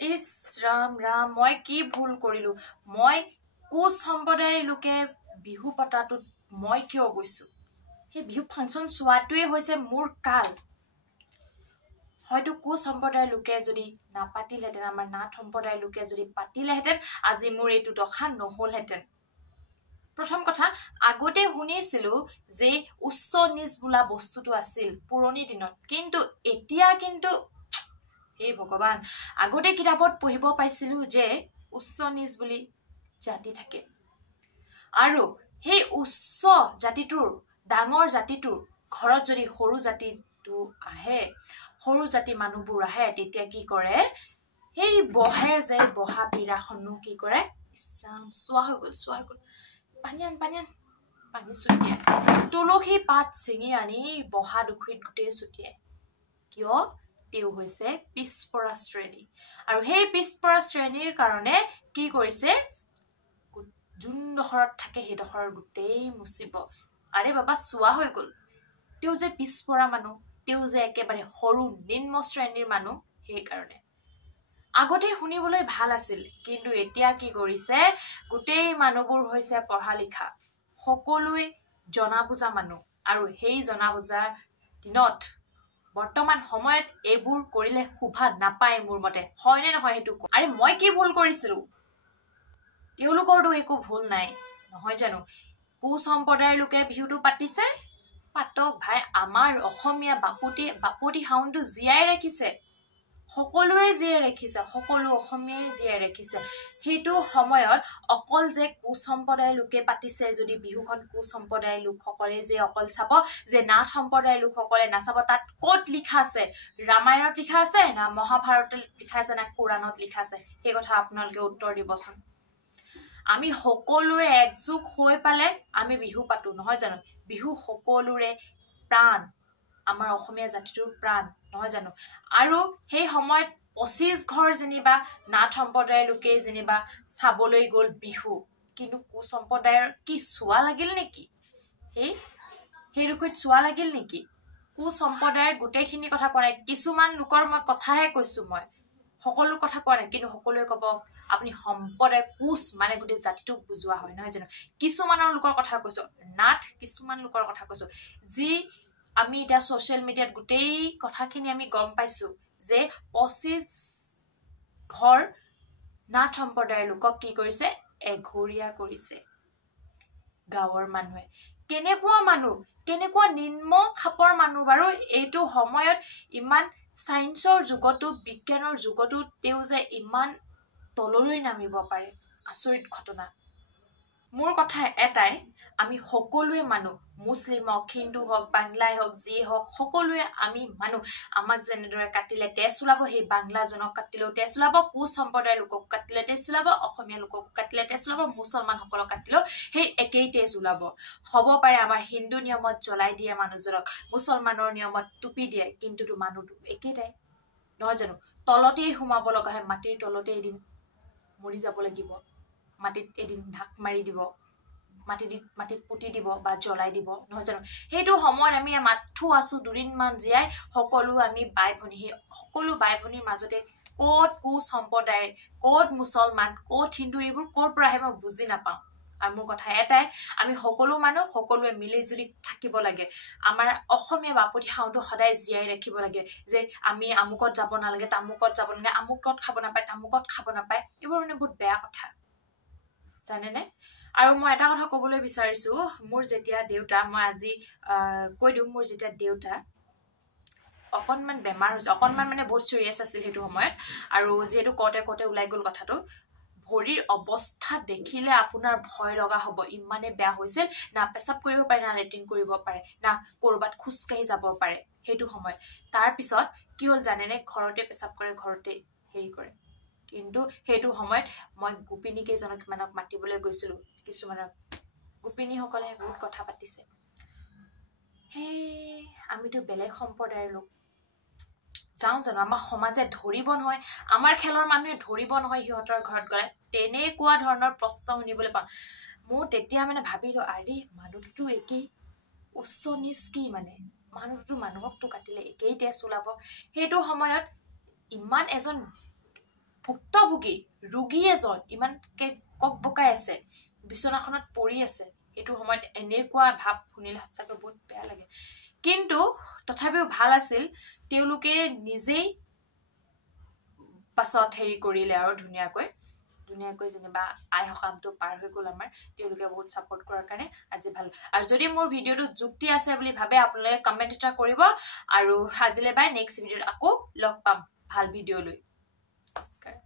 Is Ram Ram, মই কি ভুল কৰিলো। মই কোচ সম্প্ৰদায়ৰ লোকে বিহু পতাটোত মই কিয় গৈছো? সেই বিহু ফাংচন চোৱাটোৱে হৈছে মোৰ কাল। হয়তো কোচ সম্প্ৰদায়ৰ লোকে যদি নাপাতিলেহেঁতেন, আমাৰ নাথ সম্প্ৰদায়ৰ লোকে যদি পাতিলেহেঁতেন, আজি মোৰ এইটো দশা নহলহেঁতেন। প্ৰথম কথা, আগতে শুনিছিলো যে উচ্চ নিচ বোলা বস্তুটো আছিল পুৰণি দিনত, কিন্তু এতিয়া কিন্তু হে ভগৱান, আগতে কিতাপত পঢ়িব পাইছিলো যে উচ্চ নিচ বুলি জাতি থাকে, আৰু সেই উচ্চ জাতিটোৰ ডাঙৰ জাতিটোৰ ঘৰত যদি সৰু জাতিটো আহে, সৰু জাতি মানুহবোৰ আহে, তেতিয়া কি কৰে, সেই বহে যে বহা পীড়াখনো কি কৰে, ইছৰাম চোৱা হৈ গ'ল, পানী আন পানী ছটিয়াই, তুলসী পাত ছিঙি আনি বহা দুখৰিত গোটেই ছটিয়াই। কিয়? তেওঁ হৈছে পিছপৰা শ্ৰেণী, আৰু সেই পিছপৰা শ্ৰেণীৰ কাৰণে কি কৰিছে, যোনডোখৰত থাকে সেইডোখৰ গোটেই মুচিব। আৰে বাবা, চোৱা হৈ গ'ল, তেওঁ যে পিছপৰা মানুহ, তেওঁ যে একেবাৰে সৰু নিম্ন শ্ৰেণীৰ মানুহ। সেইকাৰণে আগতে শুনিবলৈ ভাল আছিল, কিন্তু এতিয়া কি কৰিছে, গোটেই মানুহবোৰ হৈছে পঢ়া লিখা, সকলোৱে জনা বুজা মানুহ, আৰু সেই জনা বুজাৰ দিনত বৰ্তমান সময়ত এইবোৰ কৰিলে শোভা নাপায় মোৰ মতে। হয়নে নহয় সেইটো? আৰে মই কি ভুল কৰিছিলো? তেওঁলোকৰতো একো ভুল নাই, নহয় জানো? কোচ সম্প্ৰদায়ৰ লোকে বিহুটো পাতিছে, পাতক ভাই। আমাৰ অসমীয়া বাপতি সাহোনটো জীয়াই ৰাখিছে, সকলোৱে জীয়াই ৰাখিছে, সকলো অসমীয়াই জীয়াই ৰাখিছে। সেইটো সময়ত অকল যে কোচ সম্প্ৰদায়ৰ লোকে পাতিছে, যদি বিহুখন কোচ সম্প্ৰদায়ৰ লোকসকলে যে অকল চাব, যে নাথ সম্প্ৰদায়ৰ লোকসকলে নাচাব, তাত ক'ত লিখা আছে? ৰামায়ণত লিখা আছে না মহাভাৰতত লিখা আছে না কোৰাণত লিখা আছে? সেই কথা আপোনালোকে উত্তৰ দিবচোন। আমি সকলোৱে একযোগ হৈ পালে আমি বিহু পাতো, নহয় জানো? বিহু সকলোৰে প্ৰাণ, আমাৰ অসমীয়া জাতিটোৰ প্ৰাণ, নহয় জানো? আৰু সেই সময়ত 25 ঘৰ যেনিবা নাথ সম্প্ৰদায়ৰ লোকে যেনিবা চাবলৈ গ'ল বিহু, কিন্তু কোচ সম্প্ৰদায়ৰ কি চোৱা লাগিল নেকি? সেই দুখৰিত চোৱা লাগিল নেকি? কোচ সম্প্ৰদায়ৰ গোটেইখিনি কথা কোৱা নাই, কিছুমান লোকৰ মই কথাহে কৈছো, মই সকলো কথা কোৱা নাই। কিন্তু সকলোৱে কব আপুনি সম্প্ৰদায় কোচ মানে গোটেই জাতিটোক বুজোৱা হয়, নহয় জানো? কিছুমানৰ লোকৰ কথা কৈছো, নাথ কিছুমান লোকৰ কথা কৈছো, যি আমি এতিয়া ছচিয়েল মিডিয়াত গোটেই কথাখিনি আমি গম পাইছো যে 25 ঘৰ নাথ সম্প্ৰদায়ৰ লোকক কি কৰিছে, এঘৰীয়া কৰিছে গাঁৱৰ মানুহে। কেনেকুৱা মানুহ, কেনেকুৱা নিম্ন খাপৰ মানুহ বাৰু? এইটো সময়ত ইমান চাইন্সৰ যুগতো, বিজ্ঞানৰ যুগতো তেওঁ যে ইমান তললৈ নামিব পাৰে, আচৰিত ঘটনা। মোৰ কথা এটাই, আমি সকলোৱে মানুহ, মুছলিম হওক, হিন্দু হওক, বাংলাই হওক, যিয়ে হওক, সকলোৱে আমি মানুহ। আমাক যেনেদৰে কাটিলে তেজ ওলাব, সেই বাংলাজনক কাটিলেও তেজ ওলাব, কোচ সম্প্ৰদায়ৰ লোকক কাটিলে তেজ ওলাব, অসমীয়া লোকক কাটিলে তেজ ওলাব, মুছলমান সকলক কাটিলেও সেই একেই তেজ ওলাব। হ'ব পাৰে আমাৰ হিন্দু নিয়মত জ্বলাই দিয়ে মানুহজনক, মুছলমানৰ নিয়মত টুপি দিয়ে, কিন্তু মানুহটো একেটাই, নহয় জানো? তলতেই সোমাব লগা হয়, মাটিৰ তলতে এদিন মৰি যাব লাগিব, মাটিত এদিন ঢাক মাৰি দিব, মাটিত পুতি দিব বা জ্বলাই দিব, নহয় জানো? সেইটো সময়ত আমি মাথো আছো দুদিনমান জীয়াই, সকলো আমি বাই ভনী, সেই সকলো বাই ভনীৰ মাজতে ক'ত কোচ সম্প্ৰদায়, ক'ত মুছলমান, ক'ত হিন্দু, এইবোৰ ক'ৰ পৰা আহে মই বুজি নাপাওঁ। আৰু মোৰ কথা এটাই, আমি সকলো মানুহ সকলোৱে মিলি জুলি থাকিব লাগে। আমাৰ অসমীয়া বাপতি সাহোনটো সদায় জীয়াই ৰাখিব লাগে, যে আমি আমুকত যাব নালাগে, তামুকত যাব নালাগে, আমুকত খাব নাপায়, তামুকত খাব নাপায়, এইবোৰ মানে বহুত বেয়া কথা, জানেনে? আৰু মই এটা কথা ক'বলৈ বিচাৰিছো, মোৰ যেতিয়া দেউতা, মই আজি কৈ দিওঁ, মোৰ যেতিয়া দেউতা অকণমান বেমাৰ হৈছে, অকণমান মানে বহুত চিৰিয়াছ আছিল সেইটো সময়ত, আৰু যিহেতু কওঁতে ওলাই গ'ল কথাটো, ভৰিৰ অৱস্থা দেখিলে আপোনাৰ ভয় লগা হ'ব, ইমানে বেয়া হৈছিল, না পেচাব কৰিব পাৰে, না লেট্ৰিন কৰিব পাৰে, না ক'ৰবাত খোজকাঢ়ি যাব পাৰে সেইটো সময়ত। তাৰপিছত কি হ'ল জানেনে? ঘৰতে পেচাব কৰে, ঘৰতে হেৰি কৰে। কিন্তু সেইটো সময়ত মই গোপিনী কেইজনক মানক মাতিবলৈ গৈছিলো, কিছুমানৰ গোপিনীসকলে বহুত কথা পাতিছে। সেই আমিতো বেলেগ সম্প্ৰদায়ৰ লোক, যাওঁ জানো? আমাৰ সমাজে ধৰিব নহয়, আমাৰ খেলৰ মানুহে ধৰিব নহয় সিহঁতৰ ঘৰত গ'লে, তেনেকুৱা ধৰণৰ প্ৰশ্ন শুনিবলৈ পাওঁ। মোৰ তেতিয়া মানে ভাবিলো, আৰে মানুহটোতো একেই, উচ্চ নিচ কি মানে? মানুহটো মানুহকতো কাটিলে একেই তেজ ওলাব। সেইটো সময়ত ইমান এজন ভুক্তভোগী ৰোগী এজন ইমান কক বকাই আছে বিছনাখনত পৰি আছে এটো সময়ত এনেকুৱা ভাব শুনিলে সঁচাকৈ বহুত বেয়া লাগে কিন্তু তথাপিও ভাল আছিল তেওঁলোকে নিজেই পাছত হেৰি কৰিলে আৰু ধুনিয়াকৈ যেনিবা আই হকামটো পাৰ হৈ গ'ল আমাৰ তেওঁলোকে বহুত সাপোৰ্ট কৰাৰ কাৰণে আজি ভাল আৰু যদি মোৰ ভিডিওটো যুক্তি আছে বুলি ভাবে আপোনালোকে কমেন্ট এটা কৰিব আৰু আজিলে বাই নেক্সট ভিডিওত আকৌ লগ পাম ভাল ভিডিও লৈ নমস্কাৰ